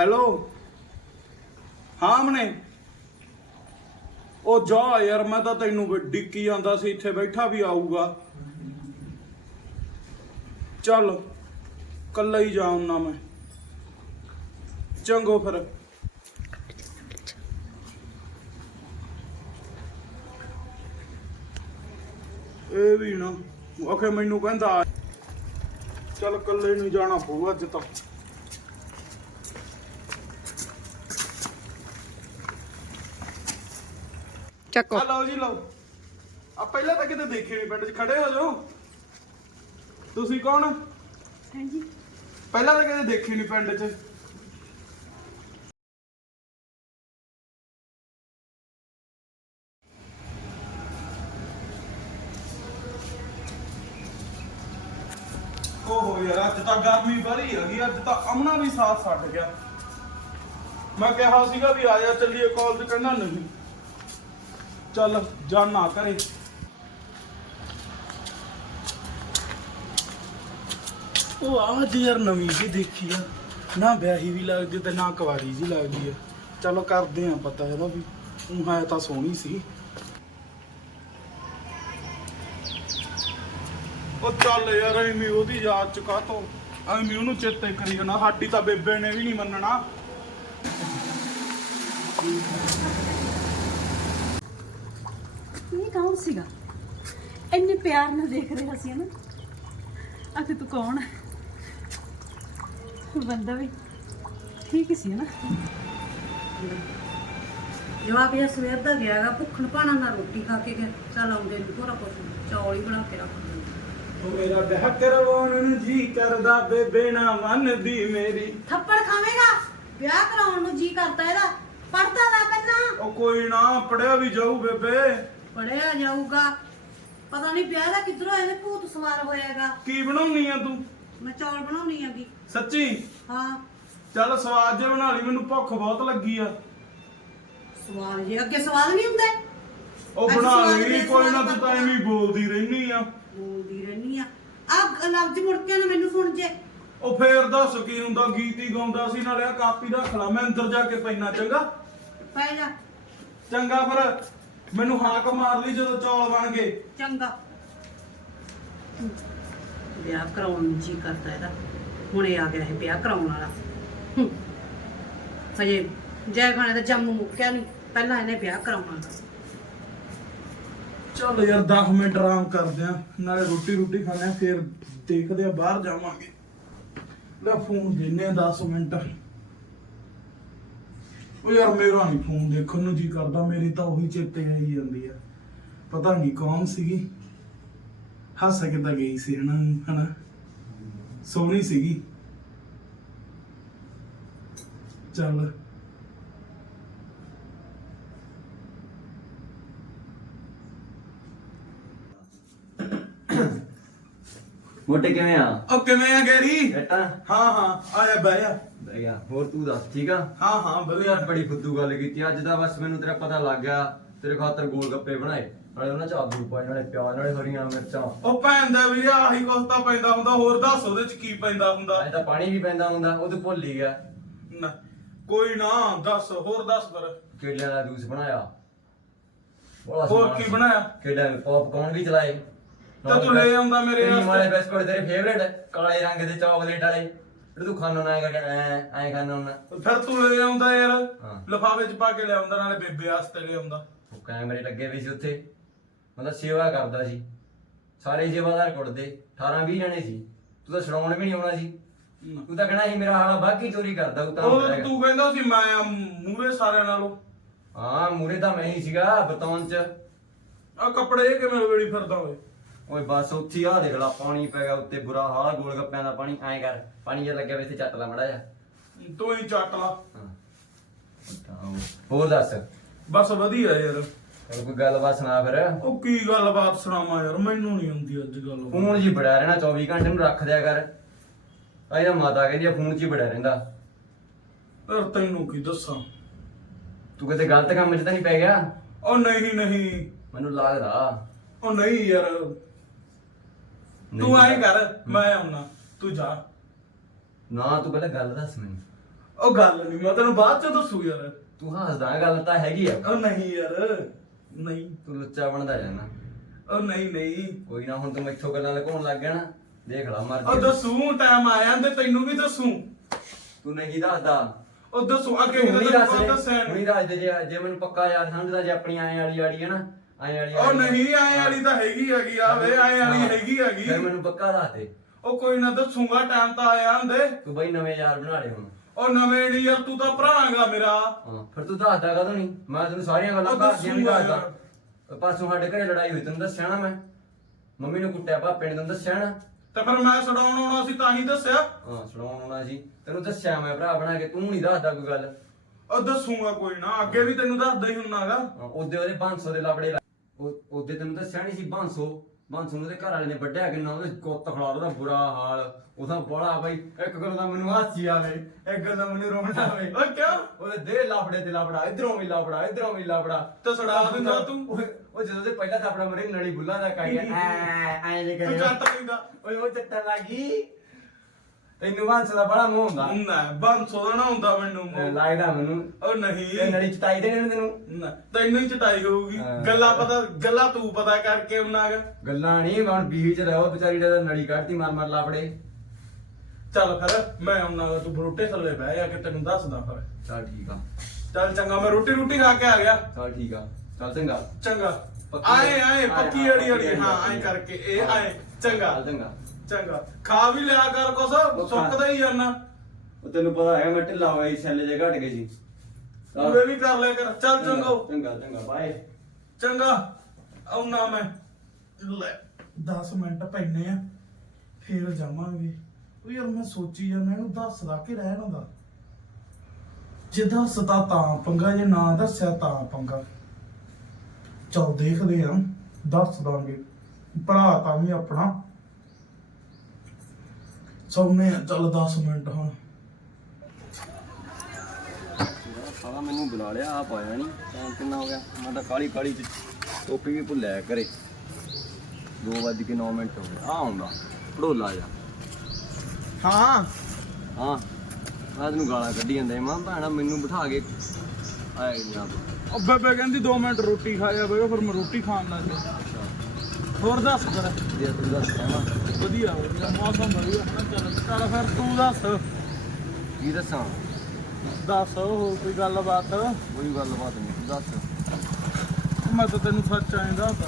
Hello ਹਾਂ ਮਨੇ? ਉਹ ਜਾ ਯਾਰ, ਮੈਂ ਤਾਂ ਤੈਨੂੰ ਡਿੱਕੀ ਜਾਂਦਾ ਸੀ, ਇੱਥੇ ਬੈਠਾ ਵੀ ਆਊਗਾ। ਚੱਲ ਕੱਲਾ ਹੀ ਜਾਉਣਾ ਮੈਂ। ਚੰਗੋ ਫਿਰ। ਇਹ ਵੀ ਨਾ ਆਖੇ ਮੈਨੂੰ ਕਹਿੰਦਾ, ਚੱਲ ਕੱਲੇ ਨੂੰ ਜਾਣਾ ਪਊ ਅੱਜ ਤਾਂ। ਚੱਕੋ। ਆ ਲਓ ਜੀ ਲਓ। ਆ ਪਹਿਲਾਂ ਤਾਂ ਕਿਤੇ ਦੇਖੇ ਨਹੀਂ ਪਿੰਡ 'ਚ ਖੜੇ ਹੋ ਜਾਓ। ਤੁਸੀਂ ਕੌਣ? ਹਾਂਜੀ। ਪਹਿਲਾਂ ਤਾਂ ਕਿਤੇ ਦੇਖੇ ਨਹੀਂ ਪਿੰਡ 'ਚ। ਓਹੋ ਯਾਰ ਅੱਜ ਤਾਂ ਗਰਮੀ ਬੜੀ ਹੈਗੀ ਅੱਜ ਤਾਂ ਅਮਨਾ ਵੀ ਸਾਥ ਛੱਡ ਗਿਆ। ਮੈਂ ਕਿਹਾ ਸੀਗਾ ਵੀ ਆ ਜਾ ਚੱਲੀਏ ਕਾਲਜ ਕਹਿੰਦਾ ਨਹੀਂ। ਚੱਲ ਜਾਣਾ ਕਰੇ। ਉਹ ਆਜ ਯਾਰ ਨਵੀਂ ਜੀ ਦੇਖੀ ਆ। ਨਾ ਵਿਆਹੀ ਵੀ ਲੱਗਦੀ ਤੇ ਨਾ ਕੁਵਾਰੀ ਜੀ ਲੱਗਦੀ ਆ। ਚਲੋ ਕਰਦੇ ਆ ਪਤਾ ਇਹਦਾ ਵੀ। ਉਹ ਹੈ ਤਾਂ ਸੋਹਣੀ ਸੀ। ਉਹ ਚੱਲ ਯਾਰ ਐਵੇਂ ਉਹਦੀ ਯਾਦ ਚ ਕਾਤੋਂ ਐਵੇਂ ਉਹਨੂੰ ਚੇਤੇ ਕਰੀ ਜਾਣਾ। ਸਾਡੀ ਤਾਂ ਬੇਬੇ ਨੇ ਵੀ ਨਹੀਂ ਮੰਨਣਾ। ਕੌਣ ਸੀਗਾ? ਇੰਨੇ ਪਿਆਰ ਨਾਲ ਦੇਖ ਰਿਹਾ ਸੀ ਨਾ ਅਖੇ ਤੂੰ ਕੌਣ ਹੈ? ਬੰਦਾ ਵੀ ਠੀਕ ਹੀ ਸੀ ਨਾ ਜਵਾਬ ਇਹ ਸਵੇਰ ਦਾ ਗਿਆਗਾ ਭੁੱਖਣ ਭਾਣਾ ਨਾਲ ਰੋਟੀ ਖਾ ਕੇ ਗਿਆ। ਚੱਲ ਆਉਂਦੇ ਨੂੰ ਥੋੜਾ ਕੁਛ ਚੌਲ ਹੀ ਬਣਾ ਕੇ ਰੱਖ ਦਿੰਦੇ ਉਹ ਮੇਰਾ ਵਿਆਹ ਕਰਵਾਉਣ ਨੂੰ ਜੀ ਕਰਦਾ ਬੇਬੇ ਨਾ ਮੰਨਦੀ ਮੇਰੀ। ਥੱਪੜ ਖਾਵੇਂਗਾ? ਵਿਆਹ ਕਰਾਉਣ ਨੂੰ ਜੀ ਕਰਦਾ ਇਹਦਾ। ਪੜਦਾ ਦਾ ਪਹਿਲਾਂ। ਉਹ ਕੋਈ ਨਾ ਪੜਿਆ ਵੀ ਜਾਊ ਬੇਬੇ। ਪੜਿਆ ਜਾਊਗਾ। ਪਤਾ ਨਹੀਂ ਵਿਆਹ ਦਾ ਕਿੱਧਰੋਂ ਇਹਨੇ ਭੂਤ ਸਵਾਰ ਹੋਇਆਗਾ। ਕੀ ਬਣਾਉਣੀ ਆ ਤੂੰ? ਮੈਂ ਚੌਲ ਬਣਾਉਣੀ ਆਗੀ ਸੱਚੀ? ਹਾਂ। ਚੱਲ ਸਵਾਦ ਜੇ ਬਣਾ ਲਈ ਮੈਨੂੰ ਭੁੱਖ ਬਹੁਤ ਲੱਗੀ ਆ। ਸਵਾਲ ਜੇ ਅੱਗੇ ਸਵਾਲ ਨਹੀਂ ਹੁੰਦੇ। ਉਹ ਅੱਜ ਬਣਾ ਸਵਾਦ ਲਈ ਦੇ ਕੋਈ ਨਾ ਸਵਾਦ ਤੂੰ ਤਾਂ ਐਵੇਂ ਹੀ ਬੋਲਦੀ ਰਹਿਨੀ ਆ। ਬੋਲਦੀ ਰਹਿਨੀ ਆ। ਆ ਲਫ਼ਜ਼ ਮੁੜ ਕੇ ਨਾ ਮੈਨੂੰ ਸੁਣ ਜੇ। ਉਹ ਫੇਰ ਦੱਸ ਕੀ ਹੁੰਦਾ ਗੀਤ ਹੀ ਗਾਉਂਦਾ ਸੀ ਨਾਲੇ ਆ ਕਾਪੀ ਰੱਖ ਲਾ ਮੈਂ ਅੰਦਰ ਜਾ ਕੇ ਪੈਣਾ ਚੰਗਾ? ਪੈ ਜਾ। ਚੰਗਾ ਫਿਰ। ਮੈਨੂੰ ਹਾਕ ਮਾਰ ਲਈ ਜਦੋਂ ਚੌਲ ਬਣ ਗਏ। ਚੰਗਾ। ਵਿਆਹ ਕਰਾਉਣ ਨੂੰ ਜੀ ਕਰਦਾ ਇਹਦਾ। ਹੁਣੇ ਆ ਗਿਆ ਇਹ ਵਿਆਹ ਕਰਾਉਣ ਵਾਲਾ। ਹੂੰ। ਹਜੇ ਜੈ ਖਾਣੇ ਦਾ ਜੰਮ ਮੁੱਕਿਆ ਨਹੀਂ। ਪਹਿਲਾਂ ਇਹਨੇ ਵਿਆਹ ਕਰਾਉਣਾ। ਸੀ ਚੱਲ ਯਾਰ 10 ਮਿੰਟ ਆਰਾਮ ਕਰਦੇ ਆ। ਨਾਲੇ ਰੋਟੀ ਰੋਟੀ ਖਾਣੇ ਆ ਫਿਰ ਦੇਖਦੇ ਆ ਬਾਹਰ ਜਾਵਾਂਗੇ। ਲੈ ਫੋਨ ਦਿੰਨੇ ਆ 10 ਮਿੰਟ। ਉਹ ਯਾਰ ਮੇਰਾ ਨਹੀਂ ਫੋਨ ਦੇਖਣ ਨੂੰ ਜੀ ਕਰਦਾ, ਮੇਰੀ ਤਾਂ ਉਹੀ ਚੇਤੇ ਆਈ ਜਾਂਦੀ ਆ। ਪਤਾ ਨਹੀਂ ਕੌਣ ਸੀਗੀ। ਹੱਸ ਕੇ ਤਾਂ ਗਈ ਸੀ, ਹਨਾ ਹਨਾ। ਸੋਹਣੀ ਸੀਗੀ। ਚੱਲ। ਮੋਟੇ ਕਿਵੇਂ ਆ? ਉਹ ਕਿਵੇਂ ਆ ਗੈਰੀ? ਬੇਟਾ ਹਾਂ ਹਾਂ ਆਇਆ ਜਾ ਬਈਆ ਹੋਰ ਤੂੰ ਦੱਸ ਠੀਕ ਆ? ਹਾਂ ਹਾਂ ਵਧੀਆ। ਯਾਰ ਬੜੀ ਫੁੱਦੂ ਗੱਲ ਕੀਤੀ। ਅੱਜ ਦਾ ਬਸ ਮੈਨੂੰ ਤੇਰਾ ਪਤਾ ਲੱਗ ਗਿਆ ਤੇਰੇ ਖਾਤਰ ਗੋਲ ਗੱਪੇ ਬਣਾਏ। ਨਾਲੇ ਉਹਨਾਂ ਚ ਆਲੂ ਪਾਏ ਨਾਲੇ ਪਿਆਜ਼ ਨਾਲੇ ਹਰੀਆਂ ਮਿਰਚਾਂ। ਉਹ ਭੈਣ ਦਾ ਵੀ ਆਹੀ ਕੁਛ ਤਾਂ ਪੈਂਦਾ ਹੁੰਦਾ। ਹੋਰ ਦੱਸ ਉਹਦੇ ਚ ਕੀ ਪੈਂਦਾ ਹੁੰਦਾ? ਅੱਜ ਤਾਂ ਪਾਣੀ ਵੀ ਪੈਂਦਾ ਹੁੰਦਾ ਉਹ ਤੂੰ ਭੁੱਲ ਹੀ ਗਿਆ। ਨਾ, ਕੋਈ ਨਾ ਦੱਸ ਹੋਰ ਦੱਸ ਫਿਰ। ਕੇਲਿਆਂ ਦਾ ਜੂਸ ਬਣਾਇਆ। ਬੜਾ ਹੋਰ ਸਵਾਦ ਕੀ ਸੀ। ਬਣਾਇਆ? ਕੇਲਿਆਂ ਦੇ ਪੌਪਕੌਰਨ ਵੀ ਚਲਾਏ। ਤਾਂ ਤੂੰ ਲੈ ਆਉਂਦਾ ਮੇਰੇ ਕਰੀਮ ਵਾਲੇ ਵਾਸਤੇ ਬਿਸਕੁਟ ਤੇਰੇ ਫੇਵਰੇਟ ਕਾਲੇ ਰੰਗ ਦੇ ਚਾਕਲੇਟ ਵਾਲੇ। ਜਿਹੜੇ ਤੂੰ ਖਾਣਾ ਨਾ ਕਰ ਐ ਐ ਖਾਣਾ ਹੁੰਦਾ। ਫਿਰ ਤੂੰ ਲੈ ਆਉਂਦਾ ਯਾਰ। ਹਾਂ। ਲਫਾਫੇ ਚ ਪਾ ਕੇ ਲਿਆਉਂਦਾ ਨਾਲੇ ਬੇਬੇ ਵਾਸਤੇ ਲੈ ਆਉਂਦਾ। ਉਹ ਕੈਮਰੇ ਲੱਗੇ ਵੀ ਸੀ ਉੱਥੇ। ਮਤਲਬ ਸੇਵਾ ਕਰਦਾ ਸੀ। ਸਾਰੇ ਸੇਵਾਦਾਰ ਕੁੱਟਦੇ। 18 20 ਜਣੇ ਸੀ। ਤੂੰ ਤਾਂ ਛਡਾਉਣ ਵੀ ਨਹੀਂ ਆਉਣਾ ਸੀ। ਤੂੰ ਤਾਂ ਕਹਿਣਾ ਸੀ ਮੇਰਾ ਹਾਲਾ ਬਾਕੀ ਚੋਰੀ ਕਰਦਾ ਉਹ ਤਾਂ। ਉਹ। ਤੂੰ ਕਹਿੰਦਾ ਸੀ ਮੈਂ ਮੂਰੇ ਸਾਰਿਆਂ ਨਾਲੋਂ। ਹਾਂ ਮੂਰੇ ਤਾਂ ਮੈਂ ਹੀ ਸੀਗਾ ਬਤੌਨ ਚ। ਆ ਕੱਪੜੇ ਇਹ ਕਿਵੇਂ ਵੇੜੀ ਫਿਰਦਾ ਓਏ? ਓਏ ਬਸ ਉੱਥੇ ਆ ਦੇਖ ਲਾ ਪਾਣੀ ਪੈ ਗਿਆ ਉੱਤੇ ਬੁਰਾ ਹਾਲ ਗੋਲ ਗੱਪਿਆਂ ਦਾ ਪਾਣੀ ਐਂ ਕਰ ਪਾਣੀ ਜਿਹਾ ਲੱਗਿਆ ਵੇ ਇੱਥੇ ਚੱਟ ਲਾ ਮੜਾ ਜਾ ਤੂੰ ਹੀ ਚੱਟ ਲਾ। ਹੋਰ ਦੱਸ? ਬਸ ਵਧੀਆ ਯਾਰ। ਹੋਰ ਕੋਈ ਗੱਲਬਾਤ ਸੁਣਾ ਫਿਰ। ਉਹ ਕੀ ਗੱਲਬਾਤ ਸੁਣਾਵਾਂ ਯਾਰ ਮੈਨੂੰ ਨਹੀਂ ਆਉਂਦੀ ਅੱਜ ਗੱਲ। ਫੋਨ ਜੀ ਬੜਾ ਰਹਿਣਾ 24 ਘੰਟੇ ਨੂੰ ਰੱਖ ਦਿਆ ਕਰ। ਆ ਇਹਦਾ ਮਾਤਾ ਕਹਿੰਦੀ ਆ ਫੋਨ 'ਚ ਹੀ ਬੜਾ ਰਹਿੰਦਾ। ਯਾਰ ਤੈਨੂੰ ਕੀ ਦੱਸਾਂ? ਤੂੰ ਕਿਤੇ ਗਲਤ ਕੰਮ 'ਚ ਤਾਂ ਨਹੀਂ ਪੈ ਗਿਆ? ਉਹ ਨਹੀਂ ਨਹੀਂ। ਮੈਨੂੰ ਲੱਗਦਾ। ਉਹ ਨਹੀਂ ਯਾਰ ਤੂੰ ਐਂ ਕਰ ਮੈਂ ਆਉਣਾ ਤੂੰ ਜਾ। ਨਾ ਤੂੰ ਪਹਿਲਾਂ ਗੱਲ ਦੱਸ ਮੈਨੂੰ। ਉਹ ਗੱਲ ਨਹੀਂ ਮੈਂ ਤੈਨੂੰ ਬਾਅਦ ਚ ਦੱਸੂ ਯਾਰ। ਤੂੰ ਹੱਸਦਾ ਗੱਲ ਤਾਂ ਹੈਗੀ ਆ। ਉਹ ਨਹੀਂ ਯਾਰ ਨਹੀਂ। ਤੂੰ ਲੁੱਚਾ ਬਣਦਾ ਜਾਣਾ ਉਹ ਨਹੀਂ ਨਹੀਂ। ਕੋਈ ਨਾ ਹੁਣ ਤੂੰ ਮੈਥੋਂ ਗੱਲਾਂ ਲਗਾਉਣ ਲੱਗ ਗਿਆ ਨਾ ਦੇਖ ਲਾ ਮਰ ਉਹ ਦੱਸੂ ਟਾਈਮ ਆਇਆ ਤੇ ਤੈਨੂੰ ਵੀ ਦੱਸੂ। ਤੂੰ ਨਹੀਂ ਦੱਸਦਾ। ਉਹ ਦੱਸੂ ਅੱਗੇ ਨਹੀਂ ਦੱਸ। ਦੱਸ ਦੇ ਜੇ ਜੇ ਮੈਨੂੰ ਪੱਕਾ ਯਾਦ ਸਮਝਦਾ ਜੇ ਆਪਣੀ ਐਂ ਵਾਲੀ ਆੜੀ ਹੈ ਨਾ ਵਾਲੀ ਉਹ ਆੜੀ ਨਹੀਂ ਆਏ ਵਾਲੀ ਤਾਂ ਹੈਗੀ ਹੈਗੀ ਆ ਵੇ ਆਏ ਵਾਲੀ ਹਾਂ। ਹੈਗੀ ਹੈਗੀ। ਫਿਰ ਮੈਨੂੰ ਪੱਕਾ ਦੱਸ ਦੇ। ਉਹ ਕੋਈ ਨਾ ਦੱਸੂਗਾ ਟਾਈਮ ਤਾਂ ਆਇਆ ਹੁੰਦੇ। ਤੂੰ ਬਈ ਨਵੇਂ ਯਾਰ ਬਣਾ ਲੈ ਹੁਣ। ਉਹ ਨਵੇਂ ਨੀ ਯਾਰ ਤੂੰ ਤਾਂ ਭਰਾਂਗਾ ਮੇਰਾ। ਹਾਂ ਫਿਰ ਤੂੰ ਦੱਸਦਾ ਕਦੋਂ ਨਹੀਂ? ਮੈਂ ਤੈਨੂੰ ਸਾਰੀਆਂ ਗੱਲਾਂ ਉਹ ਘਰ ਦੀਆਂ ਨਹੀਂ ਦੱਸੂਗਾ ਦੱਸਦਾ। ਪਰਸੋਂ ਸਾਡੇ ਘਰੇ ਲੜਾਈ ਹੋਈ ਤੈਨੂੰ ਦੱਸਿਆ ਨਾ ਮੈਂ। ਮੰਮੀ ਨੂੰ ਕੁੱਟਿਆ ਪਾਪੇ ਨੇ ਤੈਨੂੰ ਦੱਸਿਆ ਨਾ ਤੇ ਫਿਰ ਮੈਂ ਛਡਾਉਣ ਆਉਣਾ ਸੀ ਤਾਂ ਹੀ ਦੱਸਿਆ। ਹਾਂ ਸੁਣਾਉਣ ਆਉਣਾ ਸੀ। ਤੈਨੂੰ ਦੱਸਿਆ ਮੈਂ ਭਰਾ ਬਣਾ ਕੇ। ਤੂੰ ਨਹੀਂ ਦੱਸਦਾ ਕੋਈ ਗੱਲ। ਉਹ ਦੱਸੂਗਾ ਕੋਈ ਨਾ ਅੱਗੇ ਵੀ ਤੈਨੂੰ ਦੱਸਦਾ ਹੀ ਹੁੰਨਾਗਾ। ਉਹਦੇ ਉਹਦੇ 500 ਦੇ ਲਾਬੜੇ ਲਾ- ਉਹ ਉਹਦੇ ਤੈਨੂੰ ਦੱਸਿਆ ਨਹੀਂ ਸੀ 500 500 ਨੂੰ ਉਹਦੇ ਘਰ ਵਾਲੇ ਨੇ ਵੱਢਿਆ ਕਿੰਨਾ ਉਹਦੇ ਗੁੱਤ ਖੜਾ ਉਹਦਾ ਬੁਰਾ ਹਾਲ। ਉਹਦਾ ਬੜਾ ਬਈ ਇੱਕ ਗੱਲ ਦਾ ਮੈਨੂੰ ਹਾਸੀ ਆਵੇ ਇੱਕ ਗੱਲ ਦਾ ਮੈਨੂੰ ਰੋਣਾ ਆਵੇ। ਓ ਕਿਉਂ? ਉਹਦੇ ਦੇ ਲਾਬੜੇ ਤੇ ਲਾਬੜਾ ਇਧਰੋਂ ਵੀ ਲਾਬੜਾ ਇਧਰੋਂ ਵੀ ਲਾਬੜਾ ਤੇ ਛਡਾ ਦਿੰਦਾ ਤੂੰ। ਉਹ ਉਹ ਜਦੋਂ ਦੇ ਪਹਿਲਾ ਥਾਪੜਾ ਮਰੇ ਨਲੀ ਬੁੱਲਾ ਦਾ ਕਾਇਆ। ਐ ਐ ਜੇ ਤੂੰ ਕਰੇ ਚੱਟ ਲੈਂਦਾ ਓਏ ਉਹ ਚੱਟਣ ਲੱਗੀ ਤੈਨੂੰ ਬਾਂਸ ਦਾ ਬੜਾ ਮੋਹ ਹੁੰਦਾ। ਨਾ 500 ਦਾ ਨਾ ਹੁੰਦਾ ਮੈਨੂੰ ਐ ਲੱਗਦਾ ਮੈਨੂੰ। ਉਹ ਨਹੀਂ। ਇਹ ਨਲੀ ਚਟਾਈ ਦੇ ਨੇ ਤੈਨੂੰ? ਨਾ, ਤੈਨੂੰ ਹੀ ਚਟਾਈ ਹੋਊਗੀ। ਹਾਂ। ਗੱਲਾਂ ਪਤਾ ਗੱਲਾਂ ਤੂੰ ਪਤਾ ਕਰਕੇ ਹੁੰਨਾਗਾ ਗੱਲਾਂ ਨਹੀਂ ਮੈਂ ਹੁਣ ਬੀਹੀ ਚ ਰਹੋ ਵਿਚਾਰੀ ਦਾ ਨਲੀ ਕੱਢਤੀ ਮਾਰ ਮਾਰ ਲਾਪੜੇ। ਚੱਲ ਫਿਰ ਮੈਂ ਹੁੰਨਾਗਾ ਤੂੰ ਰੋਟੇ ਥੱਲੇ ਬਹਿ ਜਾ ਕੇ ਤੈਨੂੰ ਦੱਸਦਾ ਫਿਰ। ਚੱਲ ਠੀਕ ਆ। ਚੱਲ ਚੰਗਾ ਮੈਂ ਰੋਟੀ ਰੋਟੀ ਖਾ ਕੇ ਆ ਗਿਆ। ਚੱਲ ਠੀਕ ਆ। ਚੱਲ ਚੰਗਾ। ਚੰਗਾ। ਪੱਕੀ ਆਏ ਆਏ ਆਏ, ਪੱਕੀ ਅੜੀ ਅੜੀ ਹਾਂ ਆਏ ਕਰਕੇ। ਇਹ। ਆਏ। ਚੰਗਾ। ਚੱਲ ਚੰਗਾ। ਚੰਗਾ। ਖਾ ਵੀ ਲਿਆ ਕਰ ਕੁਛ ਖਾ- ਸੁੱਕਦਾ ਹੀ ਜਾਨਾ ਉਹ ਤੈਨੂੰ ਪਤਾ ਹੈ ਮੈਂ ਢਿੱਲਾ ਹੋਇਆ ਸੀ ਸੈੱਲ ਜੇ ਘਟ ਗਏ ਸੀ। ਪੂਰੇ ਵੀ ਕਰ ਲਿਆ ਕਰ। ਚੱਲ ਚੰਗੋ ਚੰਗਾ। ਚੰਗਾ ਬਾਏ। ਚੰਗਾ। ਆਉਣਾ ਮੈਂ। ਲੈ। 10 ਮਿੰਟ ਪੈਨੇ ਆ ਫੇਰ ਜਾਵਾਂਗੇ। ਉਹ ਯਾਰ ਮੈਂ ਸੋਚੀ ਜਾਂਦਾ ਇਹਨੂੰ ਦੱਸਦਾ ਕਿ ਰਹਿਣ ਹੁੰਦਾ ਜੇ ਦੱਸਦਾ ਤਾਂ ਪੰਗਾ ਜੇ ਨਾ ਦੱਸਿਆ ਤਾਂ ਪੰਗਾ। ਚਲ ਦੇਖਦੇ ਆ ਦੱਸ ਦਾਂਗੇ। ਭਰਾ ਤਾਂ ਵੀ ਆਪਣਾ ਸੌਨੇ ਆ, ਚੱਲ 10 ਮਿੰਟ ਹੁਣ। ਸਾਲਾ ਮੈਨੂੰ ਬੁਲਾ ਲਿਆ ਆਪ ਆਇਆ ਨਹੀਂ ਟਾਈਮ ਕਿੰਨਾ ਹੋ ਗਿਆ? ਮੈਂ ਤਾਂ ਕਾਲੀ ਕਾਲੀ ਚ ਟੋਪੀ ਵੀ ਭੁੱਲਿਆ ਕਰੇ। 2:09 ਮਿੰਟ ਹੋ ਗਏ। ਆ ਆਉਂਦਾ ਭੜੋਲਾ ਜਾ। ਹਾਂ। ਹਾਂ। ਮੈਂ ਤੈਨੂੰ ਗਾਲਾਂ ਕੱਢੀ ਜਾਂਦਾ ਮਾਂ ਭੈਣਾ ਮੈਨੂੰ ਬਿਠਾ ਕੇ ਆਇਆ ਨਹੀਂ ਆਪ। ਉਹ ਬੇਬੇ ਕਹਿੰਦੀ 2 ਮਿੰਟ ਰੋਟੀ ਖਾ ਜਾ ਬਈ ਫਿਰ ਮੈਂ ਰੋਟੀ ਖਾਣ ਲੱਗ ਗਿਆ। ਹੋਰ ਦੱਸ ਕਰ ਜੇ ਤੂੰ ਦੱਸ ਵਧੀਆ ਵਧੀਆ। ਮੌਸਮ ਵਧੀਆ। ਚੱਲ ਚੱਲ ਫਿਰ ਤੂੰ ਦੱਸ। ਕੀ ਦੱਸਾਂ? ਦੱਸ ਹੋਰ ਕੋਈ ਗੱਲਬਾਤ? ਕੋਈ ਗੱਲਬਾਤ ਨਹੀਂ ਦੱਸ। ਮੈਂ ਤਾਂ ਤੈਨੂੰ ਸੱਚ ਐਂ ਦੱਸਦਾ।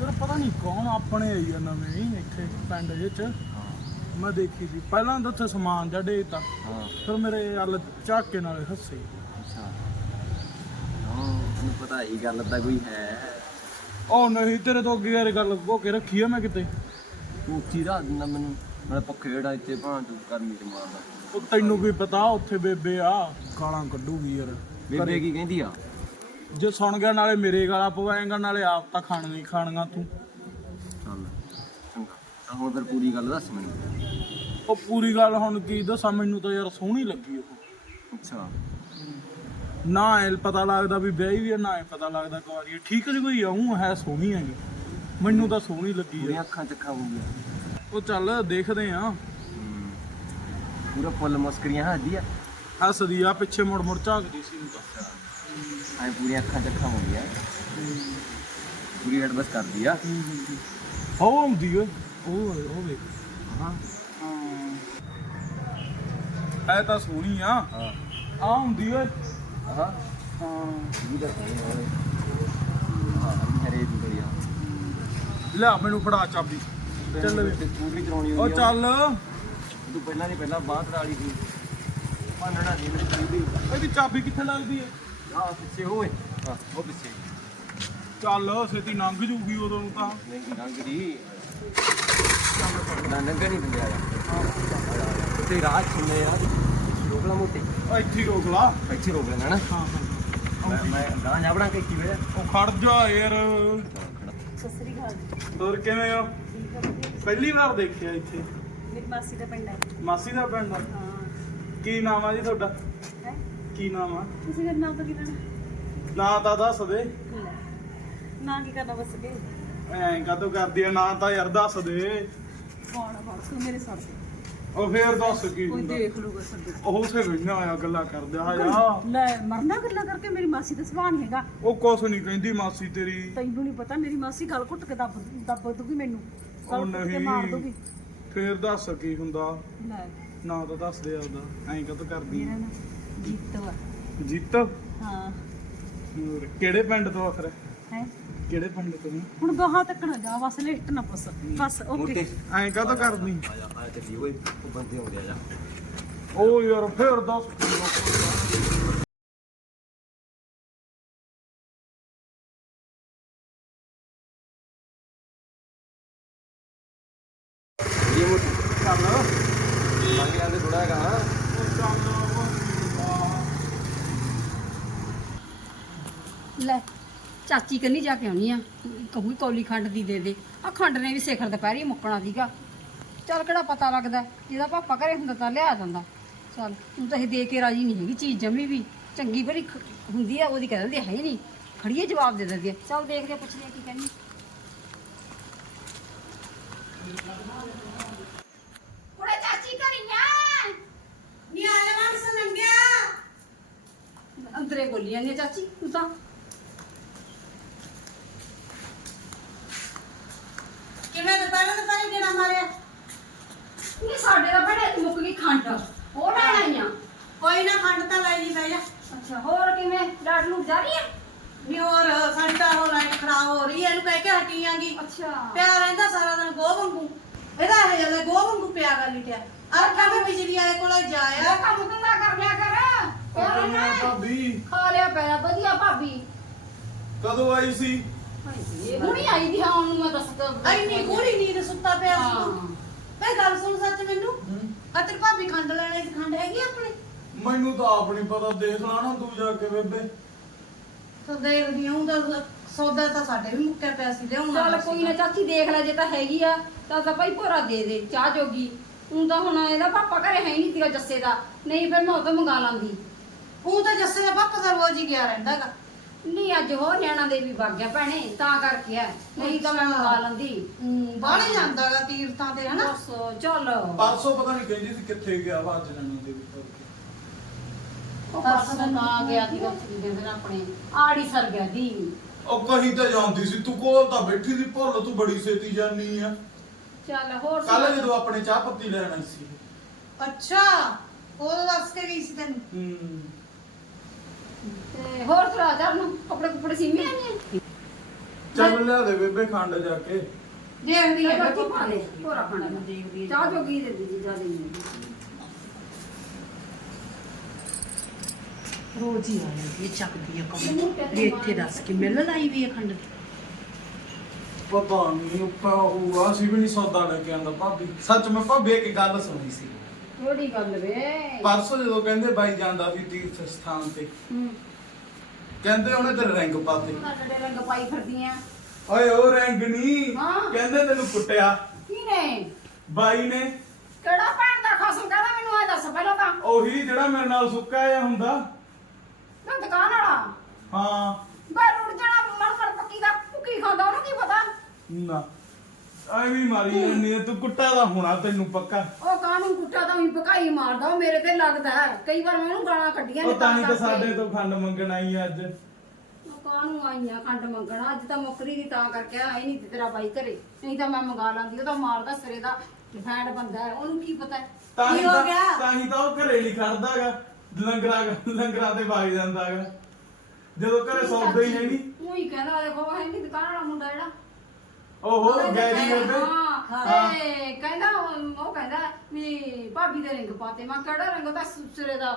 ਯਾਰ ਪਤਾ ਨਹੀਂ ਕੌਣ ਆਪਣੇ ਆਈ ਆ ਨਵੇਂ ਇੱਥੇ ਪਿੰਡ ਵਿੱਚ। ਮੈਂ ਦੇਖੀ ਸੀ। ਪਹਿਲਾਂ ਤਾਂ ਉੱਥੇ ਸਮਾਨ ਢੇਤਾ ਹਾਂ। ਫਿਰ ਮੇਰੇ ਵੱਲ ਝਾਕੇ ਨਾਲੇ ਹੱਸੇ। ਅੱਛਾ। ਹਾਂ ਤੈਨੂੰ ਪਤਾ ਹੀ ਗੱਲ ਤਾਂ ਕੋਈ ਹੈ। ਉਹ ਨਹੀਂ ਤੇਰੇ ਤੋਂ ਅੱਗੇ ਯਾਰ ਗੱਲ ਹੋ ਕੇ ਰੱਖੀ ਆ ਮੈਂ ਕਿਤੇ। ਤੂੰ ਉੱਚੀ ਰਾਤ ਦਿੰਦਾ ਮੈਨੂੰ। ਮੈਂ ਪੱਖੇ ਜਿਹੜਾ ਇੱਥੇ ਭਾਂ ਤੂੰ ਗਰਮੀ ਚ ਮਾਰਦਾ। ਉਹ ਤੈਨੂੰ ਕੀ ਪਤਾ ਉੱਥੇ ਬੇਬੇ ਆ। ਗਾਲਾਂ ਕੱਢੂਗੀ ਯਾਰ। ਬੇਬੇ ਕੀ ਕਹਿੰਦੀ ਆ? ਜੇ ਸੁਣ ਗਿਆ ਨਾਲੇ ਮੇਰੇ ਗਾਲਾਂ ਪਵਾਏਗਾ ਨਾਲੇ ਆਪ ਤਾਂ ਖਾਣੀਆਂ ਹੀ ਖਾਣੀਆਂ ਤੂੰ। ਚੱਲ ਚੰਗਾ। ਤਾਂ ਹੁਣ ਫਿਰ ਪੂਰੀ ਗੱਲ ਦੱਸ ਮੈਨੂੰ। ਉਹ ਪੂਰੀ ਗੱਲ ਹੁਣ ਕੀ ਦੱਸਾਂ ਮੈਨੂੰ ਤਾਂ ਯਾਰ ਸੋਹਣੀ ਲੱਗੀ ਉਹ। ਅੱਛਾ। ਨਾ ਐ ਪਤਾ ਲੱਗਦਾ ਵੀ ਵਿਆਹੀ ਵੀ ਆ, ਨਾ ਐ ਪਤਾ ਲੱਗਦਾ ਕੁਆਰੀ ਆ। ਠੀਕ ਜਿਹੀ ਕੋਈ ਆਉਂ ਹੈ ਸੋਹਣੀ ਹੈਗੀ। ਮੈਨੂੰ ਤਾਂ ਸੋਹਣੀ ਲੱਗੀ ਆ। ਅੱਖਾਂ ਚੱਖਾਂ ਹੋ ਗਈਆਂ। ਉਹ ਚੱਲ ਦੇਖਦੇ ਆ। ਪੂਰਾ ਫੁੱਲ ਮਸਕਰੀਆਂ ਹੱਦੀ ਆ। ਹੱਸਦੀ ਆ ਪਿੱਛੇ ਮੁੜ ਮੁੜ ਝਾਕਦੀ ਸੀ। ਉਹ ਤਾਂ ਐ ਪੂਰੀਆਂ ਅੱਖਾਂ ਚੱਖਾਂ ਹੋ ਗਈਆਂ। ਪੂਰੀ ਹੈਡ ਬਸ ਕਰਦੀ ਆ। ਹੋ ਆਉਂਦੀ ਓਏ। ਉਹ ਉਹ ਵੇਖ। ਹਾਂ। ਐ ਤਾਂ ਸੋਹਣੀ ਆ। ਹਾਂ। ਆ ਹੁੰਦੀ ਓਏ। ਹਾਂ। ਹਾਂ ਹੈ ਹਰੇ ਦੀ ਲਿਆ ਮੈਨੂੰ ਫੜਾ ਚਾਬੀ। ਚੱਲ ਵੇ। ਸਕੂਟਰੀ ਚਲਾਉਣੀ ਉਹ ਆ। ਚੱਲ। ਤੂੰ ਪਹਿਲਾਂ ਨਹੀਂ ਪਹਿਲਾਂ ਬਾਤ ਵਾਲੀ ਸੀ ਮੰਨਣਾ ਨਹੀਂ ਮੇਰੀ ਸਕੂਟਰੀ ਇਹਦੀ ਚਾਬੀ ਕਿੱਥੇ ਲੱਗਦੀ ਹੈ ਆ ਪਿੱਛੇ ਹੋਏ। ਹਾਂ ਉਹ ਪਿੱਛੇ। ਚੱਲ ਛੇਤੀ ਲੰਘ ਜੂਗੀ ਉਦੋਂ ਨੂੰ ਤਾਂ। ਨਹੀਂ ਰੰਗ ਦੀ ਨਾ ਨੰਗਾ ਨਹੀਂ ਆਇਆ ਤੇ ਰਾਤ ਸੁਣਨੇ ਆ। ਰੋਕਲਾ ਮੋਟੇ ਇੱਥੇ ਹੀ ਰੋਕ ਲਾ। ਇੱਥੇ ਰੋਕ ਲੈਣਾ ਨਾ। ਹਾਂ ਹਾਂ ਮੈਂ ਮੈਂ ਗਾਂ ਜਾ ਬਣਾ ਕੇ ਕੀ ਵੇ ਉਹ ਖੜ ਜਾ ਯਾਰ। ਸਤਿ ਸ੍ਰੀ ਅਕਾਲ ਜੀ। ਹੋਰ ਕਿਵੇਂ ਹੋ ਪਹਿਲੀ ਵਾਰ ਦੇਖਿਆ ਇੱਥੇ। ਮੇਰੀ ਮਾਸੀ ਦਾ ਪਿੰਡ ਹੈ ਮਾਸੀ ਦਾ ਪਿੰਡ ਆ? ਹਾਂ। ਕੀ ਨਾਮ ਆ ਜੀ ਤੁਹਾਡਾ? ਹੈ? ਕੀ ਨਾਮ ਆ? ਤੁਸੀਂ ਕਿਹੜਾ ਨਾਮ ਤੋਂ ਕੀ ਲੈਣਾ? ਨਾਂ ਤਾਂ ਦੱਸ ਦੇ। ਨਾ ਕੀ ਕਰਨਾ ਬਸ ਕੇ। ਐਂ ਕਾਤੋਂ ਕਰਦੀ ਆ? ਨਾਂ ਤਾਂ ਯਾਰ ਦੱਸ ਦੇ। ਕੌਣ ਆ ਤੂੰ ਮੇਰੇ ਦੇ। ਉਹ ਫੇਰ ਦੱਸ ਕੀ ਕੋਈ ਹੁੰਦਾ? ਦੇਖ ਲੂਗਾ ਸਾਡੇ ਉਹ ਉਥੇ ਬੈਠਾ ਆਇਆ ਗੱਲਾਂ ਕਰਦੇ ਆ ਜਾ ਲੈ ਮਰਨਾ ਗੱਲਾਂ ਕਰਕੇ ਮੇਰੀ ਮਾਸੀ ਦਾ ਸੁਭਾਅ ਨਹੀਂ ਹੈਗਾ। ਉਹ ਕੁਛ ਨਹੀਂ ਕਹਿੰਦੀ ਮਾਸੀ ਤੇਰੀ। ਤੈਨੂੰ ਨਹੀਂ ਪਤਾ ਮੇਰੀ ਮਾਸੀ ਗੱਲ ਘੁੱਟ ਕੇ ਦੱਬ ਦੱਬ ਦੂਗੀ ਮੈਨੂੰ। ਉਹ ਗਲ ਘੁੱਟ ਕੇ ਮਾਰ ਦੂਗੀ ਫੇਰ ਦੱਸ ਕੀ ਹੁੰਦਾ? ਲੈ। ਨਾ ਤਾਂ ਦੱਸ ਦੇ ਆਪਦਾ। ਐਂ ਕਦੋਂ ਕਰਦੀ ਮੇਰਾ ਨਾ ਜੀਤੋ ਆ। ਜਿੱਤ? ਹਾਂ। ਹੋਰ ਕਿਹੜੇ ਪਿੰਡ ਤੋਂ ਆਖਰ ਕਿਹੜੇ ਪਿੰਡ ਤੋਂ ਨਹੀਂ ਹੁਣ ਗਾਹਾਂ ਤੱਕ ਨਾ ਜਾ ਬਸ ਲਿਫਟ ਨਾ ਪੁੱਸ ਬਸ ਓਕੇ। ਐਂ ਕਾਹਤੋਂ ਕਰਦੀ? ਆ ਜਾ ਆ ਚੱਲੀ ਓਏ ਉਹ ਬੰਦੇ ਆਉਂਦੇ ਆ ਜਾ। ਉਹ ਯਾਰ ਫੇਰ 10 ਚਾਚੀ ਕੰਨੀ ਜਾ ਕੇ ਆਉਣੀ ਆ। ਕਹੂੰ ਕੌਲੀ ਖੰਡ ਦੀ ਦੇ ਦੇ। ਆ ਖੰਡ ਨੇ ਵੀ ਸਿਖਰ ਦੁਪਹਿਰੀ ਮੁੱਕਣਾ ਸੀਗਾ। ਚੱਲ ਕਿਹੜਾ ਪਤਾ ਲੱਗਦਾ ਜਿਹਦਾ ਪਾਪਾ ਘਰੇ ਹੁੰਦਾ ਤਾਂ ਲਿਆ ਦਿੰਦਾ। ਚੱਲ ਤੂੰ ਤਾਂ ਇਹ ਦੇ ਕੇ ਰਾਜੀ ਨਹੀਂ ਹੈਗੀ ਚੀਜ਼ ਜਮੀ ਵੀ। ਚੰਗੀ ਖ- ਹੁੰਦੀ ਆ ਉਹਦੀ ਕਹਿ ਦਿੰਦੇ ਹੈ ਹੀ ਨਹੀਂ। ਖੜੀਏ ਜਵਾਬ ਦੇ ਦਿੰਦੀ ਆ। ਚੱਲ ਦੇਖਦੇ ਆ, ਪੁੱਛਦੇ ਆ ਕੀ ਕਹਿੰਦੀ। ਕੁੜੇ ਚਾਚੀ ਕਰੀਆਂ ਅੰਦਰੇ ਬੋਲੀ ਜਾਂਦੀ ਆ ਚਾਚੀ ਤੂੰ ਤਾਂ। ਕਿਵੇਂ ਦੁਪਹਿਰੇ ਦੁਪਹਿਰੇ ਕਿਹੜਾ ਮਾਰਿਆ। ਇਹ ਸਾਡੇ ਦਾ ਬੜੇ ਮੁੱਕ ਗਈ ਖੰਡ। ਉਹ ਲੈਣ ਆਈਆਂ ਕੋਈ ਨਾ ਖੰਡ ਤਾਂ ਲੈ ਲਈ ਬਹਿ ਜਾ ਅੱਛਾ ਹੋਰ ਕਿਵੇਂ? ਡਾਟ ਨੂੰ ਜਾ ਰਹੀ ਹੈ ਨੀ ਹੋਰ ਖੰਡਾ ਹੋ ਲਾਈਟ ਖਰਾਬ ਹੋ ਰਹੀ ਐ ਇਹਨੂੰ ਕਹਿ ਕੇ ਹਟੀ ਆਂਗੀ। ਅੱਛਾ। ਪਿਆ ਰਹਿੰਦਾ ਸਾਰਾ ਦਿਨ ਗੋਹ ਵਾਂਗੂ। ਇਹਦਾ ਇਹ ਜਾਂਦਾ ਗੋਹ ਵਾਂਗੂ ਪਿਆ ਕਰ ਲਿਟਿਆ। ਆਖਾ ਵੀ ਬਿਜਲੀ ਵਾਲੇ ਕੋਲ ਜਾਇਆ। ਕੰਮ ਧੰਦਾ ਕਰ ਲਿਆ ਕਰ। ਹੋਰ ਨਾ। ਭਾਬੀ। ਖਾ ਲਿਆ ਪਿਆ ਵਧੀਆ ਭਾਬੀ। ਕਦੋਂ ਆਈ ਸੀ? ਹੁਣੀ ਆਈ ਦੀ ਹਾਂ ਉਹਨੂੰ ਮੈਂ ਦੱਸ ਤਾ। ਐਨੀ ਗੂੜੀ ਨੀਂਦ ਸੁੱਤਾ ਪਿਆ ਸੀ ਹਾਂ। ਤੂੰ ਮੈਂ ਗੱਲ ਸੁਣ ਸੱਚ ਮੈਨੂੰ। ਆ ਤੇਰੀ ਭਾਬੀ ਖੰਡ ਲੈਣੇ ਸੀ ਖੰਡ ਹੈਗੀ ਆਪਣੀ? ਮੈਨੂੰ ਤਾਂ ਆਪ ਨਹੀਂ ਪਤਾ ਦੇਖ ਲਾ ਨਾ ਤੂੰ ਜਾ ਕੇ ਬੇਬੇ। ਤਾਂ ਦੇਖਦੀ ਹੂੰ ਤਾਂ ਸੌਦਾ ਤਾਂ ਸਾਡੇ ਵੀ ਮੁੱਕਿਆ ਪਿਆ ਸੀ ਲਿਆਉਣ ਚੱਲ ਕੋਈ ਨਾ ਚਾਚੀ ਦੇਖ ਲੈ ਜੇ ਤਾਂ ਹੈਗੀ ਆ ਤਾਂ ਤਾਂ ਭਾਈ ਭੋਰਾ ਦੇ ਦੇ ਚਾਹ ਜੋਗੀ। ਹੁਣ ਤਾਂ ਹੁਣ ਇਹਦਾ ਪਾਪਾ ਘਰੇ ਹੈ ਹੀ ਨਹੀਂ ਤੀਗਾ ਜੱਸੇ ਦਾ। ਨਹੀਂ ਫਿਰ ਮੈਂ ਉਹ ਤੋਂ ਮੰਗਾ ਲਾਂਦੀ ਉਹ ਤਾਂ ਜੱਸੇ ਦਾ ਪਾਪਾ ਤਾਂ ਰੋਜ਼ ਹੀ ਗਿਆ ਰਹਿੰਦਾਗਾ ਨਹੀਂ ਅੱਜ ਹੋ ਨਿਆਣਾ ਦੇ ਵੀ ਵਗ ਗਿਆ ਭੈਣੇ ਤਾਂ ਕਰਕੇ ਆ ਨਹੀਂ ਤਾਂ ਮੈਂ ਮੰਗਾ ਲਾਂਦੀ। ਬਾਹਲੇ ਜਾਂਦਾਗਾ ਤੀਰਥਾਂ ਤੇ ਹਨਾ? ਬਸ ਚੱਲ। ਪਰਸੋਂ ਪਤਾ ਨਹੀਂ ਕਹਿੰਦੀ ਸੀ ਕਿੱਥੇ ਗਿਆ ਵਾ ਅੱਜ ਨੰਨੂ ਦੇ ਉੱਪਰ ਉਹ ਨਾ ਗਿਆ ਸੀ ਉੱਥੇ ਦੇ ਦਿਨ ਆਪਣੇ ਆੜੀ ਸਰ ਗਿਆ ਦੀ ਉਹ ਕਹੀਂ ਤਾਂ ਜਾਂਦੀ ਸੀ ਤੂੰ ਕੋਲ ਤਾਂ ਬੈਠੀ ਸੀ ਭੁੱਲ ਤੂੰ ਬੜੀ ਛੇਤੀ ਜਾਨੀ ਆ। ਚੱਲ ਹੋਰ ਕੱਲ। ਜਦੋਂ ਆਪਣੇ ਚਾਹ ਪੱਤੀ ਲੈਣ ਆਈ ਸੀ। ਅੱਛਾ ਉਹ ਦੱਸ ਕੇ ਗਈ ਸੀ ਤੈਨੂੰ। ਹੂੰ। ਤੇ ਹੋਰ ਸੁਣਾ ਚੱਲ ਨੂੰ ਕੱਪੜੇ ਕੁਪੜੇ ਸੀਮੇ ਆਣੀ ਚੱਲ ਲਿਆ ਦੇ ਬੇਬੇ ਖੰਡ ਜਾ ਕੇ। ਦੇਖਦੀ ਇਹ ਹੈ ਬੱਚੀ ਪਾ ਦੇ ਥੋੜਾ ਖਾਣਾ ਦੇਖਦੀ ਚਾਹ ਜੋਗੀ ਦੇ ਦੇ ਜਾ ਦੇ ਰੋਜ਼ ਹੀ ਆ ਜਾਂਦੀ ਹੈ ਚੱਕਦੀ ਹੈ ਮੈਨੂੰ ਕੰਮ ਕਹਿੰਦੇ ਵੀ ਇੱਥੇ ਦੱਸ ਕੇ ਮਿਲ ਲਾਈ ਵੀ ਹੈ ਖੰਡ? ਪਤਾ ਨਹੀਂ ਉੱਪਾ ਹੋਊਗਾ। ਸੀ ਵੀ ਨਹੀਂ ਸੌਦਾ ਲੈ ਕੇ ਆਂਦਾ ਭਾਬੀ। ਸੱਚ ਮੈਂ ਭਾਬੀ ਇੱਕ ਗੱਲ ਸੁਣੀ ਸੀ। ਥੋੜੀ ਗੱਲ ਵੇ? ਪਰਸੋਂ ਜਦੋਂ ਕਹਿੰਦੇ ਬਾਈ ਜਾਂਦਾ ਸੀ ਤੀਰਥ ਸਥਾਨ ਤੇ ਹੂੰ। ਕਹਿੰਦੇ ਉਹਨੇ ਤੇ ਰਿੰਗ ਪਾਤੇ। ਉਹਨਾਂ ਡੱਡੇ ਰੰਗ ਪਾਈ ਫਿਰਦੀਆਂ ਓਏ ਉਹ ਰਿੰਗ ਨਹੀਂ ਹਾਂ। ਕਹਿੰਦੇ ਤੈਨੂੰ ਕੁੱਟਿਆ। ਕੀ ਨੇ ਬਾਈ ਨੇ। ਕਿਹੜਾ ਭੈਣ ਦਾ ਖਸਮ ਕਹਿੰਦਾ ਮੈਨੂੰ ਇਹ ਦੱਸ ਪਹਿਲਾਂ ਤਾਂ। ਉਹੀ ਜਿਹੜਾ ਮੇਰੇ ਨਾਲ ਸੁੱਕਾ ਜਿਹਾ ਹੁੰਦਾ। ਨਾ ਦੁਕਾਨ ਵਾਲਾ? ਹਾਂ। ਬਾਹਰ ਉੜ ਜਾਣਾ ਮਰ ਮਰ ਪੱਕੀ ਦਾ ਭੁੱਕੀ ਖਾਂਦਾ ਉਹਨੂੰ ਕੀ ਪਤਾ? ਨਾ। ਐਵੇਂ ਹੀ ਮਾਰੀ ਜਾਂਦੀ ਆ, ਤੂੰ ਕੁੱਟਾ ਦਾ ਹੋਣਾ ਤੈਨੂੰ ਪੱਕਾ। ਉਹ ਕਾਨੂੰ ਕੁੱਟਾ ਤਾਂ ਵੀ ਪਕਾਈ ਮਾਰਦਾ ਉਹ ਮੇਰੇ ਤੇ ਲੱਗਦਾ ਹੈ। ਕਈ ਵਾਰ ਮੈਂ ਉਹਨੂੰ ਗਾਲਾਂ ਕੱਢੀਆਂ ਉਹ ਤਾਂ ਹੀ ਤਾਂ। ਸਾਡੇ ਤੋਂ ਖੰਡ ਮੰਗਣ ਆਈ ਆ ਅੱਜ। ਕਾਹਨੂੰ ਆਈਆਂ ਖੰਡ ਮੰਗਣਾ? ਅੱਜ ਤਾਂ ਮੁੱਕਰੀ ਦੀ ਤਾਂ ਕਰਕੇ ਆਈ ਨਹੀਂ ਤੇਰਾ ਬਾਈ ਘਰੇ। ਨਹੀਂ ਤਾਂ ਮੈਂ ਮੰਗਾ ਲਾਂਦੀ ਉਹ ਤਾਂ ਮਾਰਦਾ ਸਿਰੇ ਦਾ ਡਿਫੈਂਡ ਬੰਦਾ ਹੈ ਉਹਨੂੰ ਕੀ ਪਤਾ ਹੈ? ਤਾਂ ਹੀ ਕੀ ਹੋ ਤਾਂ ਗਿਆ? ਤਾਂ ਹੀ ਤਾਂ ਉਹ ਘਰੇ ਨਹੀਂ ਖੜਦਾਗਾ ਲੰਗਰਾਂ ਲੰਗਰਾਂ ਤੇ ਵਗ ਜਾਂਦਾਗਾ ਜਦੋਂ ਘਰੇ ਸੌਦਾ ਹੀ ਹੈ ਨਹੀਂ ਉਹ ਹੀ ਕਹਿੰਦਾ ਦੇਖੋ ਹੈ ਨਹੀਂ ਦੁਕਾਨ ਵਾਲਾ ਮੁੰਡਾ ਜਿਹੜਾ। ਓਹੋ ਗੈਰੀ ਬੇਬੇ। ਹਾਂ ਤੇ ਕਹਿੰਦਾ ਉਹ ਉਹ ਕਹਿੰਦਾ ਵੀ ਭਾਬੀ ਦੇ ਰਿੰਗ ਪਾਤੇ। ਮੈਂ ਕਿਹੜਾ ਰੰਗ? ਉਹਦਾ ਸਿਰੇ ਦਾ